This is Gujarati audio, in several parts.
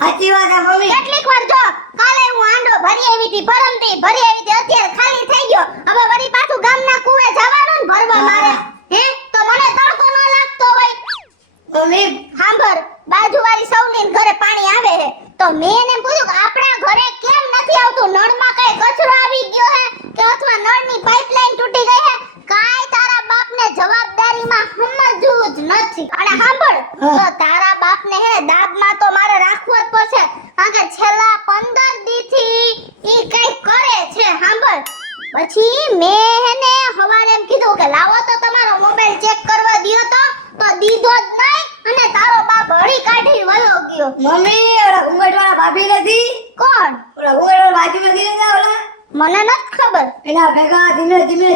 સાચી વાત છે મમ્મી. કેટલીક વાર જો કાલે હું આંડો ભરી આવી હતી, પરમથી ભરી આવી હતી, અત્યારે ખાલી થઈ ગયો. હવે વળી પાછું ગામના કુવે જવાનું ને ભરવા મારે. હે તો મને તડકો ન લાગતો હોય. મમ્મી સાંભળ, બાજુવાળી સૌની ઘરે પાણી આવે છે તો મેં એને પૂછ્યું કે આપણા ઘરે કેમ નથી આવતું? નળમાં કઈ કચરો આવી ગયો હે કે અથવા નળની પાઇપલાઇન તૂટી ગઈ હે? કાઈ તારા બાપને જવાબદારીમાં સમજવું જ નથી. અને સાંભળ, તો તારા બાપને હે ને દાબમાં તો મારે રાખવો જ પડશે, કારણ કે છેલ્લા 15 દીથી ઈ કઈ કરે છે. સાંભળ, પછી મેં હેને હવારે એમ કીધું કે લાવો તો તમારો મોબાઈલ ચેક કરવા દ્યો તો દીધો જ નહીં અને તારો બાપ હળી કાઢી વયો ગયો. મમ્મી ઓલા ઘૂંઘટવાળા ભાભી નથી? કોણ? ઓલા ઘૂંઘટવાળા બાજુમાં ગઈ હતા ઓલા? મને નથી ખબર. એના ભેગા ધીમે ધીમે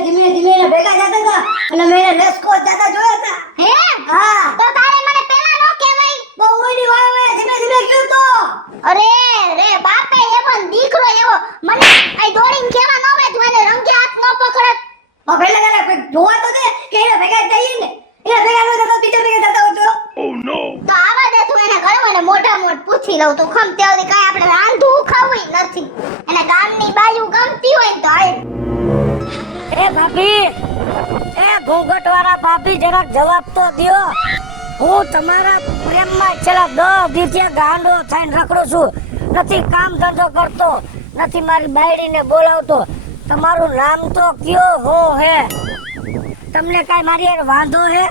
ભેગા જતા હતા અને મેં એને લેસ્કો જતા જોયા હતા. હે? હા. તો તારે મને પેલા નો કહેવાય? બહુ ઓલી વાળા ધીમે ગયો તો. અરે રે બાપે એવો ને દીકરો એવો, મને આ દોડીને કેવા ન આવે તું એને રંગે હાથ ન પકડત. પેલા જરા જોવા તો દે કે એના ભેગા જઈએ ને. એના ભેગા નો જતો બીજા ભેગા જતા હતો. તો આવા દે તું એને ઘરે મને મોઢા મોઢ પૂછી લઉં તું ખમ ત્યાં સુધી કાઈ આપણે રાંધવું ખાવું નથી. એને ગામની બાજુ ગમતી હોય તો આય. એ ભાભી, એ ઘૂંઘટવાળા ભાભી જરાક જવાબ તો દ્યો. હું તમારા પ્રેમમાં છેલ્લા 10 દિવસથી ગાંડો થઈને રખડું છું. નથી કામ ધંધો કરતો, નથી મારી બાયડીને બોલાવતો. તમારું નામ તો કયો હો હે? તમને કાઈ મારી હારે વાંધો હે?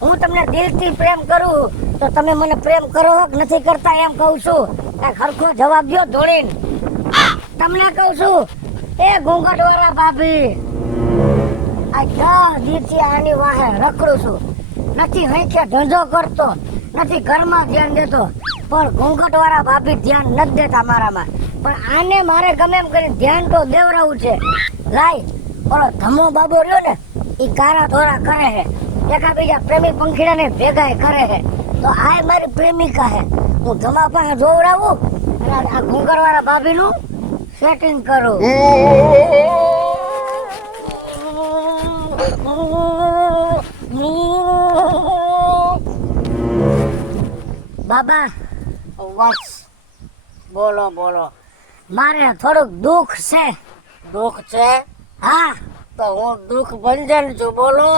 હું તમને દિલથી પ્રેમ કરું તો તમે મને પ્રેમ કરો કે નથી કરતા એમ કહું છું. કાંઈ ખરખો જવાબ દ્યો ધોળીને. તમને કહું છું, એ ઘૂંઘટવાળા ભાભી, આ 10 દિવસથી આની વાહે રખડું છું. નથી હૈકે ધંધો કરતો, નથી ઘરમાં ધ્યાન દેતો, પણ ઘૂંઘટવાળા ભાભી ધ્યાન નથી દેતા મારામાં. પણ આને મારે ગમે એમ કરી ધ્યાન તો દેવરાવું છે. લાય, ઓલો ધમો બાબો રહ્યો ને, ઈ કારા ધોરા કરે છે, એકાબીજા પ્રેમી પંખીડાને ભેગાય કરે છે. તો આ મારી પ્રેમિકા છે. હું ધમા પાસે જોવરાવું અને આ ઘૂંઘટવાળા ભાભીનું સેટિંગ કરું. બાબા, બસ બોલો બોલો. મારે થોડુંક દુઃખ છે. દુઃખ છે? હા, તો હું દુઃખ ભંજન છું, બોલો.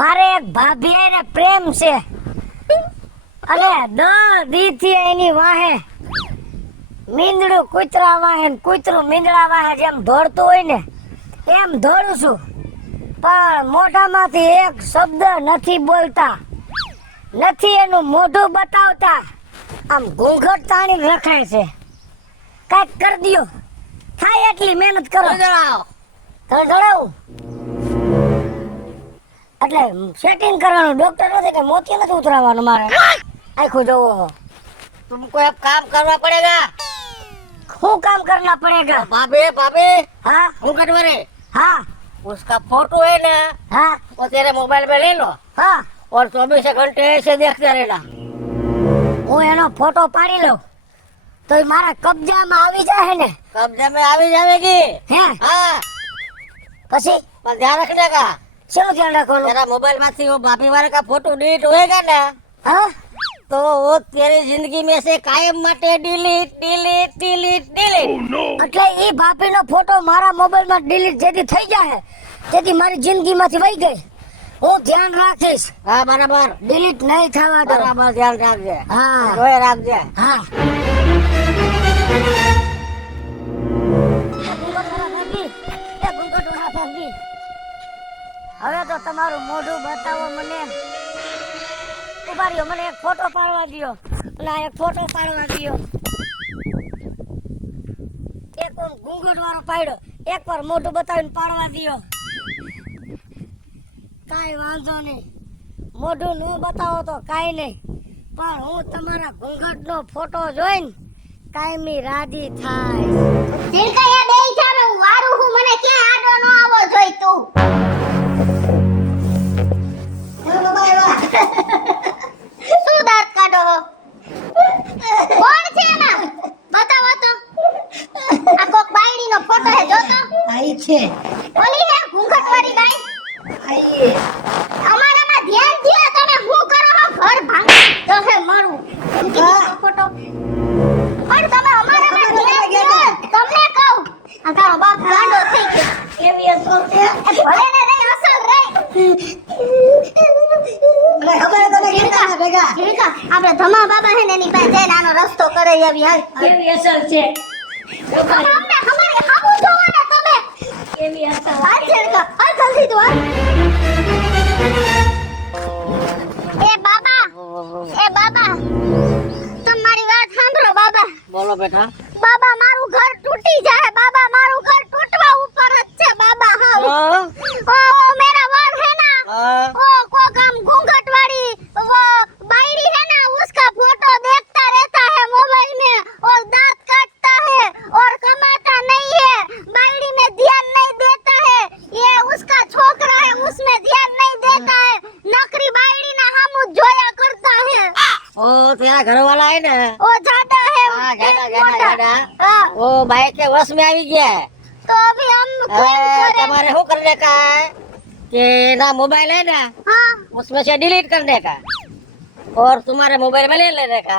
મારે એક ભાભી એને પ્રેમ છે અને 10 દીથી એની વાહે મીંદડું કૂતરા વાહે ને કૂતરું મીંદડા વાહે જેમ દોડતું હોય ને એમ દોડું છું, પણ મોઢામાંથી એક શબ્દ નથી બોલતા, નથી એનું મોઢું બતાવતા. આમ ઘૂંઘટ તાણી રખાય છે. કાંઈક કરી દ્યો, થાય એટલી મહેનત કરો. ધડાવું એટલે સેટિંગ કરવાનું. ડોક્ટર નથી કે મોતી નથી ઉતરાવવાનું મારે. આખું જોવો. तुमको अब काम करना पड़ेगा. શું કામ કરના પડેગા? भाभी भाभी, हाँ घूंघटवाले, हाँ उसका फोटो है ना, हाँ वो तेरे मोबाइल में ले लो हाँ, और 24 घंटे ऐसे देखते रहना. હું એનો ફોટો પાડી લઉં તો ઈ મારા કબજામાં આવી જાય ને? कब्जे में આવી जाएगी. હે हाँ, પછી पर ध्यान रखने का. શું ધ્યાન રાખવાનું? तेरा मोबाइल में से वो भाभी वाले का फोटो डिलीट होएगा ना, હા, तो वो तेरी जिंदगी में से कायम माटे डिलीट डिलीट डिलीट डिलीट. એટલે ઈ ભાભીનો ફોટો મારા મોબાઈલમાં ડિલીટ જેથી થઈ જાય તેથી મારી જિંદગીમાંથી વહી ગઈ. હું ધ્યાન રાખીશ, हाँ बराबर ડિલીટ નહીં થવા દો. बराबर ध्यान रखजे. હા જોઈ રાખજે. હા. હવે તો તમારું મોઢું બતાવો મને. ઉભા રહ્યો, મને એક ફોટો પાડવા દ્યો. અને આ એક ફોટો પાડવા દ્યો. એક ઘૂંઘટ વાળો પાડ્યો, એક વાર મોઢું બતાવીને પાડવા દ્યો. કાંઈ વાંધો નહીં, મોઢું ન બતાવો તો કાંઈ નહીં, પણ હું તમારા ઘૂંઘટનો ફોટો જોઈને કાયમી રાજી થાય. ઝીણકાયા બેઈ જા, હું વારું હું, મને ક્યાં આડો ન આવો જોઈ તું. શું દાંત કાઢો હો? કોણ છે એમાં? બતાવો તો. આ કોક બાયડીનો ફોટો હે, જો તો. આઈ છે. ઓલી હે ઘૂંઘટવાળી બાઈ. આઈ. અમારામાં ધ્યાન દ્યો, તમે શું કરો હો? ઘર ભાંગી તો હે મારું. ફોટો બાબા હે ને એની પાસે જઈને આનો રસ્તો કરે આવી હાલ કેવી અસર છે અમને અમારે હામું જોવો ને તમે કેવી અસર હાલ ચડકા હાલ જલ્દી તો હાલ એ બાબા તમારી વાત સાંભળો બાબા બોલો બેટા બાબા મારું ઘર તૂટી જાય બાબા મારું ઘર તૂટવા ઉપર જ છે બાબા હા ઓ મેરા વર है ना वो को हम घूंघट वाली वो बायरी है ना उसका फोटो देखता रहता है मोबाइल में और दांत काटता है और कमाता नहीं है बायरी में ध्यान नहीं देता है ये उसका छोकरा है उसमें ध्यान नहीं देता है नौकरी बायरी ना हम जोया करता है ओ तेरा घर वाला है ना वो जाता है हाँ जाना हाँ, वो भाई के वश में આવી ગયા तो अभी हम क्या करें तुम्हारे हो करने का है कि ना मोबाइल है ना हाँ उसमें से डिलीट करने का और तुम्हारे मोबाइल में ले लेने का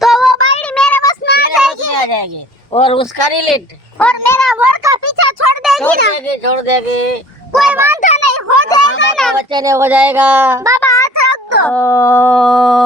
तो वो बायरी मेरे बस में आ मेरे बस जाएगी में आ जाएगी और उसका डिलीट और मेरा वर का पीछा छोड़ देगी ना छोड़ देगी कोई वांधा नहीं हो जाएगा ना बच्चे ने हो जाएगा बाबा हाथ रख दो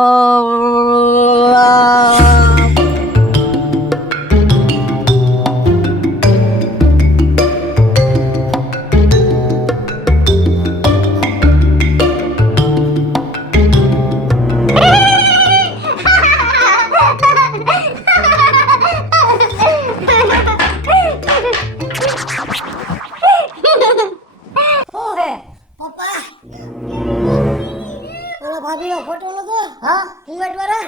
શું હે પપ્પા ઓલા ભાભીનો ફોટો નતો હા ઘૂંઘટ વાળા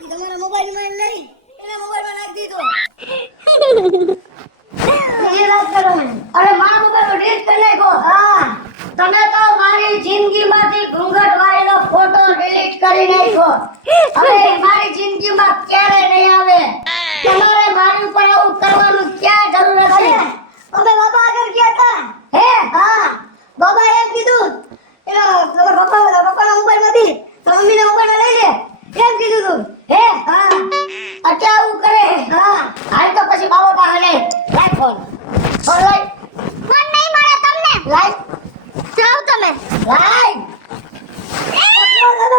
ઈ તમારા મોબાઈલમાં લઈ એના મોબાઈલમાં નાખી દીધો એ વાત કરો અરે મારા મોબાઈલ ડિલીટ કરી નાખ્યો હા તમે તો મારી જિંદગીમાંથી ઘૂંઘટ વાળીનો ફોટો ડિલીટ કરી નાખ્યો હવે મારી જિંદગીમાં ક્યારે નહીં આવે તમારે મારી ઉપર આવું કરવાનું ક્યાં જરૂર હતી અમે બાબા આગળ ગયા હતા હે હા બાબા એમ કીધું એનો પપ્પાના મોબાઈલમાંથી તો મમ્મીના મોબાઈલ લઈ લે એમ કીધું તું હે હા અત્યારે આવું કરે હા હાલ તો પછી બાબા પાસે લે લાય ફોન લાય ફોન નહીં મળે તમને લાય જાઓ તમે લાય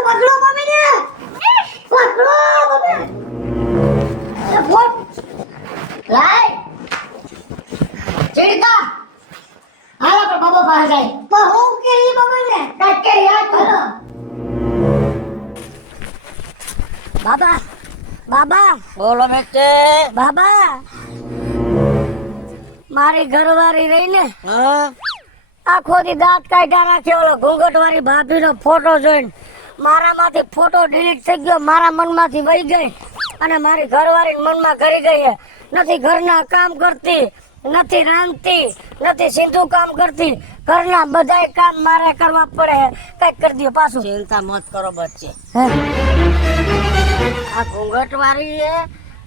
પકડો મમ્મીને પકડો મમ્મી ફોન લાય ચીડકા હાલ આપણે બાબા પાસે જાય તો હું કે ઈ બાબાને કાકે યાદ કરો બાબા બાબા બોલો બેटे બાબા મારી ઘરવાળી રહીને हाँ આખો દી દાંત કાઢ્યા રાખે ઓલો ઘૂંઘટ વાળી ભાભીનો ફોટો જોઈને મારામાંથી ફોટો ડિલીટ થઈ ગયો મારા મનમાંથી વહી ગઈ અને મારી ઘરવાળી મનમાં ઘરી ગઈ છે નથી ઘરના કામ કરતી નથી રાંધતી નથી સીધું કામ કરતી ઘરના બધાય કામ મારે કરવા પડે કઈક કરી દો પાછું चिंता मत करो बच्चे હે આ ઘૂંઘટ વાળી એ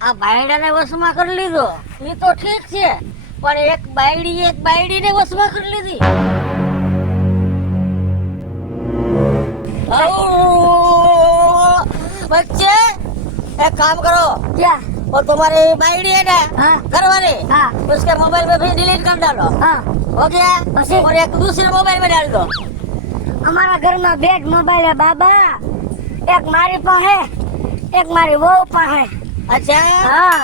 આ બાયડાને વશમાં કરી લીધો એ તો ઠીક છે પણ એક બાયડીને વશમાં કરી લીધી बच्चे एक काम करो क्या वो तुम्हारी बायडी है ना हाँ। घर वाली हाँ। उसके मोबाइल में भी डिलीट कर डालो હા हो गया પછી? और एक दूसरे मोबाइल में डाल दो અમારા ઘરમાં બે જ મોબાઈલ હે બાબા એક મારી પાસે એક મારી વહુ પાસે अच्छा હા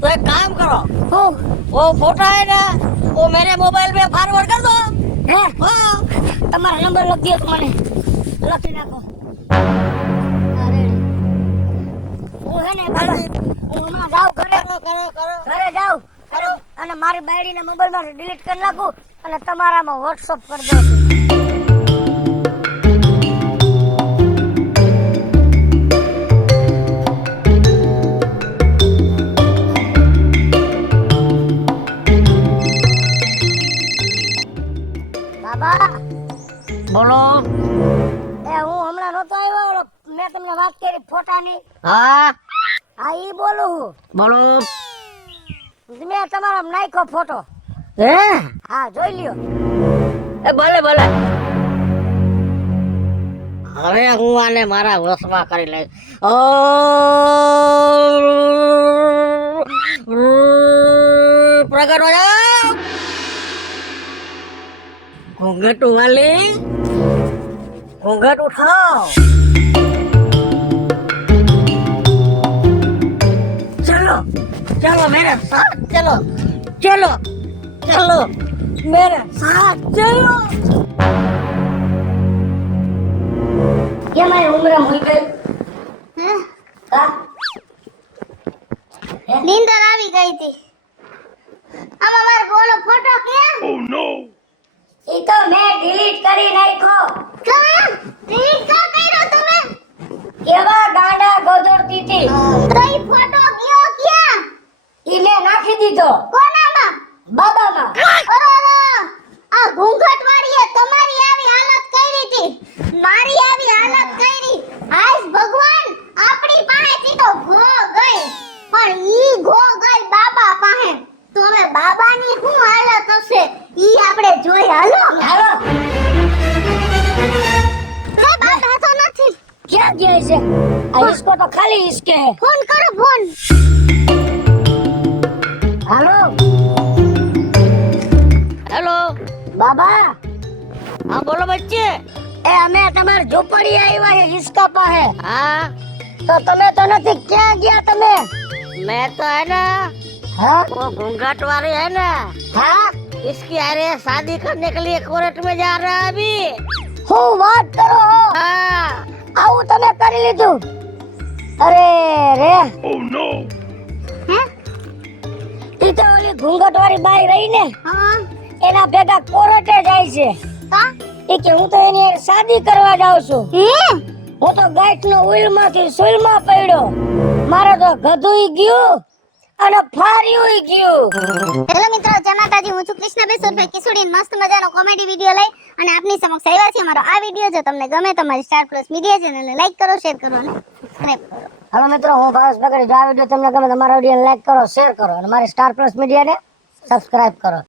तो एक काम करो હું वो फोटो है ना वो मेरे मोबाइल में फॉरवर्ड कर दो હે हाँ તમારો નંબર લખી દો મને લખી નાખો અરે હું હે ને બાબા હું હમણાં જાઉં ઘરે ઘરે જાઉં અને મારી બાયડીના મોબાઈલમાં ડિલીટ કરી નાખું અને તમારામાં વોટ્સઅપ કરી દઉં છું બાબા बोलो એ હું હમણાં નતો આવ્યો ઓલો મેં તમને વાત કરી ફોટાની हाँ હા ઈ બોલું बोलो હું મેં તમારા નાખ્યો ફોટો હે હા જોઈ લ્યો એ ભલે ભલે હવે હું આને મારા વશમાં કરી લઈશ ઓ પ્રગટ હો જાઓ ઘૂંઘટ વાલી ઘૂંઘટ ઉઠાઓ चलो मेरे साथ चलो चलो चलो मेरे साथ चलो क्या मैं उम्र मुई गई હે? हाँ? નીંદર આવી ગઈ હતી આમાં મારો બોલો ફોટો ક્યાં ये तो मैं डिलीट करी नहीं को કા ડીલીટ કા કર્યો તમે केवा गांडा गोदरती थी તો ઈ ફોટો ગયો ક્યાં इने नाखी दीधो કોનામાં बाबा में અરે આ ઘૂંઘટ વાળીએ તમારી આવી હાલત કરી હતી મારી આવી હાલત કરી આજ ભગવાન આપણી પાસેથી તો ગો ગઈ પણ ઈ ગો ગઈ બાબા પાસે તો હવે બાબાની શું હાલત હશે ઈ આપણે જોઈ હાલો हालो રે બાબા તો નથી क्या किया इसे इसको तो खाली इसके है ફોન કરો ફોન हेलो हेलो बाबा हाँ बोलो बच्चे ए हमें तुम्हारे झोपड़ी आया है इसका पा है हाँ तो तुम्हें तो नहीं क्या किया तुम्हें मैं तो है ना हाँ वो घूंघट वाले है ना हाँ इसकी अरे शादी करने के लिए कोर्ट में जा रहा है अभी હું વાત કરો हाँ આવું તમે કરી લીધું અરે રે હે ઈ તો ઓલી ઘૂંઘટ વાળી બાઈ રહી ને હા એના ભેગા કોર્ટે જાય છે કા ઈ કે હું તો એની હારે શાદી કરવા જાઉં છું હે હું તો ગાંઠનો ઉઈલમાંથી સુઈલમાં પડ્યો મારે તો ગધુંય ગયું અને ફાર્યુંય ગયું હેલો મિત્રો જય માતાજી હું છું કૃષ્ણબેન સુરભાઈ કિશોરી મસ્ત મજાનો કોમેડી વિડિયો લઈ અને આપની સમક્ષ આવ્યા છે અમારો આ વિડિયો જો તમને ગમે તો મારી સ્ટાર પ્લસ મીડિયા ચેનલને લાઈક કરો શેર કરો અને સબસ્ક્રાઇબ કરો હાલો મિત્રો હું ભાવેશ બગડી જો આ વિડીયો તમને ગમે તો મારા વિડીયોને લાઈક કરો શેર કરો અને મારી સ્ટાર પ્લસ મીડિયાને સબસ્ક્રાઇબ કરો